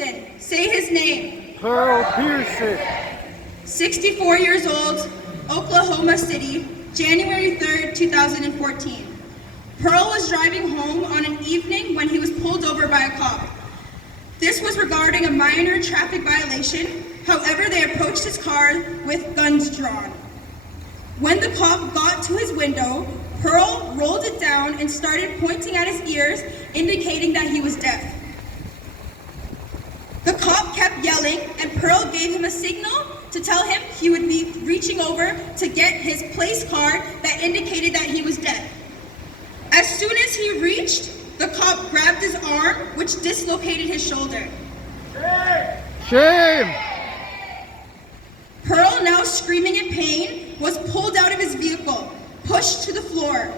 Pearson. Say his name. Pearl Pearson. 64 years old, Oklahoma City, January 3rd, 2014. Pearl was driving home on an evening when he was pulled over by a cop. This was regarding a minor traffic violation. However, they approached his car with guns drawn. When the cop got to his window, Pearl rolled it down and started pointing at his ears, indicating that he was deaf. The cop kept yelling, and Pearl gave him a signal to tell him he would be reaching over to get his place card that indicated that he was deaf. As soon as he reached, the cop grabbed his arm, which dislocated his shoulder. Shame! Pearl, now screaming in pain, was pulled out of his vehicle, pushed to the floor,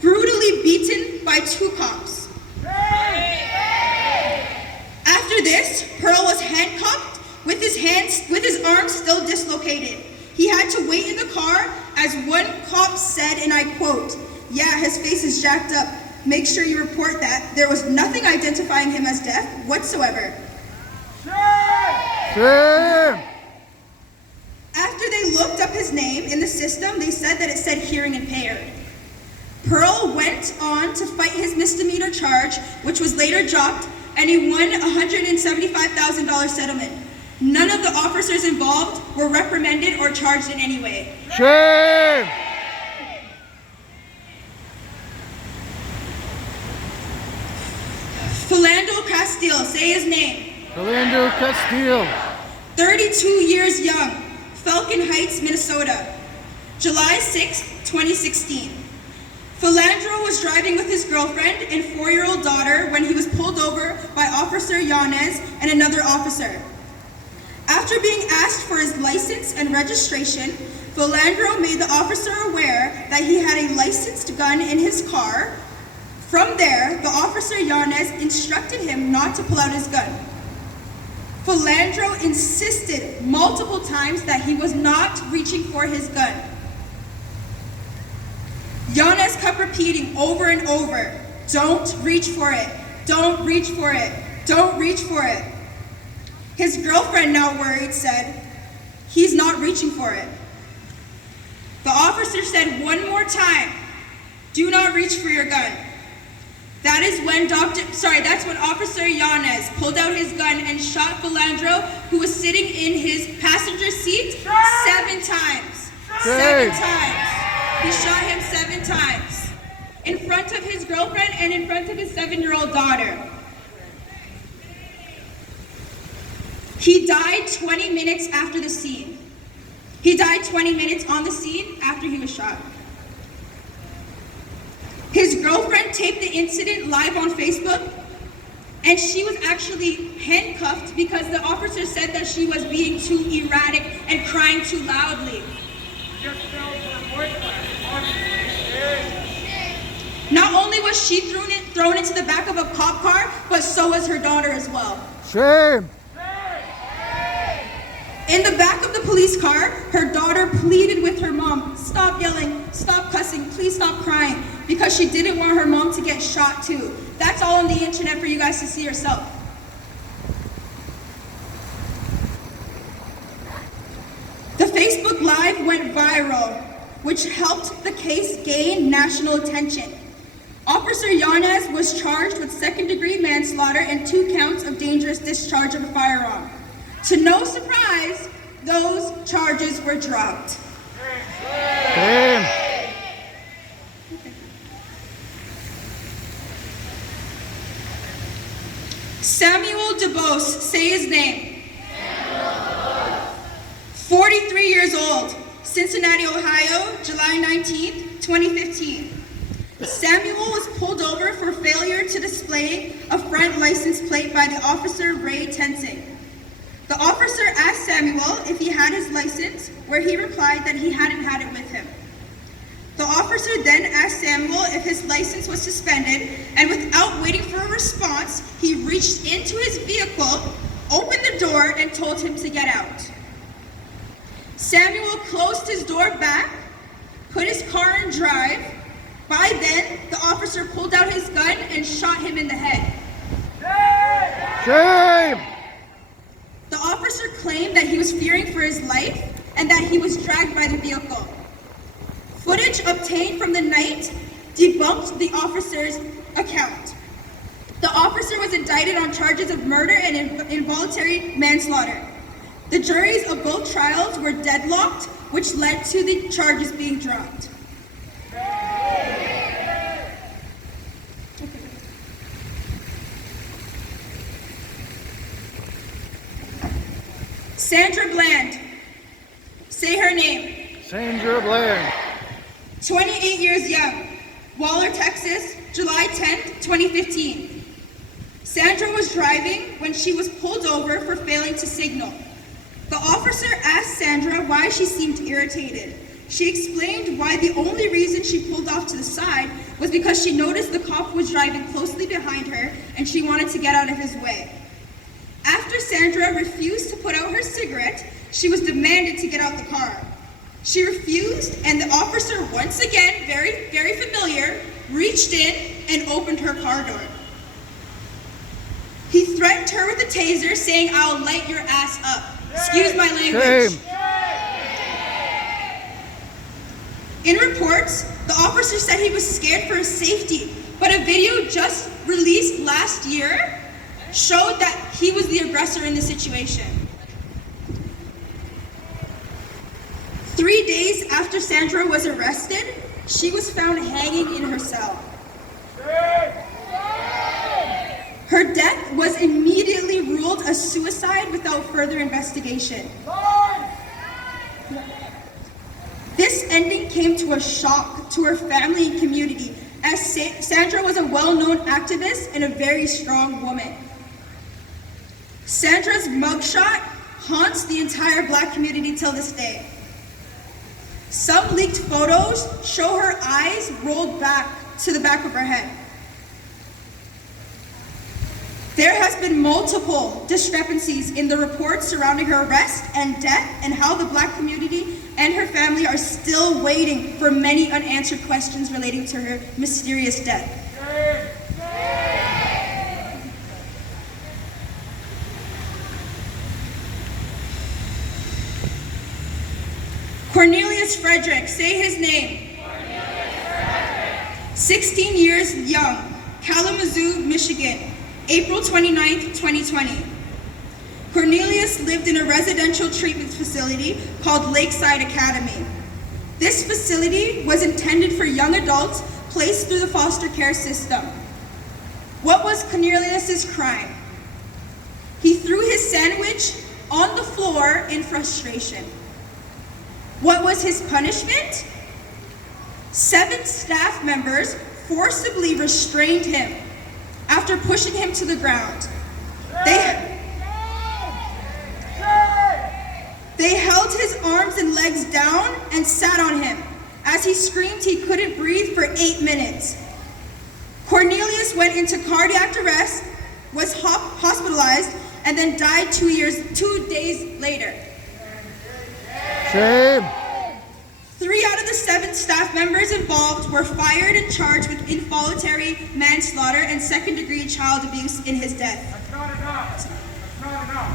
brutally beaten by two cops. After this, Pearl was handcuffed with his arm still dislocated. He had to wait in the car as one cop said, and I quote, "Yeah, his face is jacked up. Make sure you report that. There was nothing identifying him as deaf whatsoever." Shame! After they looked up his name in the system, they said that it said hearing impaired. Pearl went on to fight his misdemeanor charge, which was later dropped, and he won a $175,000 settlement. None of the officers involved were reprimanded or charged in any way. Shame! Philando Castile, say his name. Philando Castile. 32 years young, Falcon Heights, Minnesota. July 6, 2016. Philandro was driving with his girlfriend and 4-year-old daughter when he was pulled over by Officer Yanez and another officer. After being asked for his license and registration, Philandro made the officer aware that he had a licensed gun in his car. From there, the officer Yanez instructed him not to pull out his gun. Philandro insisted multiple times that he was not reaching for his gun. Yanez kept repeating over and over, "Don't reach for it, don't reach for it, don't reach for it." His girlfriend, now worried, said, "He's not reaching for it." The officer said one more time, "Do not reach for your gun." That's when Officer Yanez pulled out his gun and shot Philandro, who was sitting in his passenger seat, 7 times. 7 times. He shot him 7 times. In front of his girlfriend and in front of his 7-year-old daughter. He died 20 minutes after the scene. He died 20 minutes on the scene after he was shot. His girlfriend taped the incident live on Facebook, and she was actually handcuffed because the officer said that she was being too erratic and crying too loudly. Not only was she thrown into the back of a cop car, but so was her daughter as well. Shame! In the back of the police car, her daughter pleaded with her mom, "Stop yelling, stop cussing, please stop crying," because she didn't want her mom to get shot too. That's all on the internet for you guys to see yourself. The Facebook Live went viral, which helped the case gain national attention. Officer Yanez was charged with 2nd-degree manslaughter and 2 counts of dangerous discharge of a firearm. To no surprise, those charges were dropped. Shame! Samuel DuBose, say his name. 43 years old, Cincinnati, Ohio, July 19th, 2015. Samuel was pulled over for failure to display a front license plate by the officer Ray Tensing. The officer asked Samuel if he had his license, where he replied that he hadn't had it with him. The officer then asked Samuel if his license was suspended, and without waiting for a response, he reached into his vehicle, opened the door, and told him to get out. Samuel closed his door back, put his car in drive. By then, the officer pulled out his gun and shot him in the head. Shame! claimed that he was fearing for his life and that he was dragged by the vehicle. Footage obtained from the night debunked the officer's account. The officer was indicted on charges of murder and involuntary manslaughter. The juries of both trials were deadlocked, which led to the charges being dropped. Sandra Bland. Say her name. Sandra Bland. 28 years young. Waller, Texas, July 10th, 2015. Sandra was driving when she was pulled over for failing to signal. The officer asked Sandra why she seemed irritated. She explained why the only reason she pulled off to the side was because she noticed the cop was driving closely behind her and she wanted to get out of his way. After Sandra refused to put out her cigarette, she was demanded to get out the car. She refused, and the officer, once again, very familiar, reached in and opened her car door. He threatened her with a taser, saying, "I'll light your ass up." Excuse my language. Shame. In reports, the officer said he was scared for his safety, but a video just released last year showed that he was the aggressor in the situation. 3 days after Sandra was arrested, she was found hanging in her cell. Her death was immediately ruled a suicide without further investigation. This ending came to a shock to her family and community, as Sandra was a well-known activist and a very strong woman. Sandra's mugshot haunts the entire Black community till this day. Some leaked photos show her eyes rolled back to the back of her head. There has been multiple discrepancies in the reports surrounding her arrest and death, and how the Black community and her family are still waiting for many unanswered questions relating to her mysterious death. Cornelius Frederick, say his name. 16 years young, Kalamazoo, Michigan, April 29th, 2020. Cornelius lived in a residential treatment facility called Lakeside Academy. This facility was intended for young adults placed through the foster care system. What was Cornelius's crime? He threw his sandwich on the floor in frustration. What was his punishment? 7 staff members forcibly restrained him after pushing him to the ground. They held his arms and legs down and sat on him as he screamed he couldn't breathe for 8 minutes. Cornelius went into cardiac arrest, was hospitalized, and then died 2 days later. Shame. 3 out of the 7 staff members involved were fired and charged with involuntary manslaughter and second-degree child abuse in his death. That's not enough. That's not enough.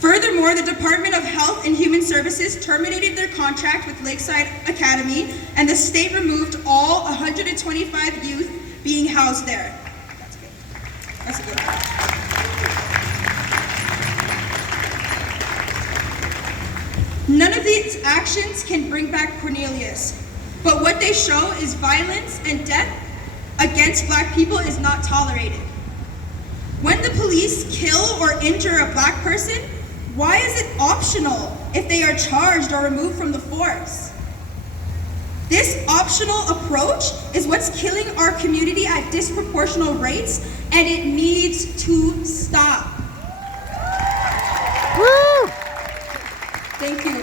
Furthermore, the Department of Health and Human Services terminated their contract with Lakeside Academy, and the state removed all 125 youth being housed there. That's good. That's good. None of these actions can bring back Cornelius, but what they show is violence and death against Black people is not tolerated. When the police kill or injure a Black person, why is it optional if they are charged or removed from the force? This optional approach is what's killing our community at disproportionate rates, and it needs to stop. Woo! Thank you.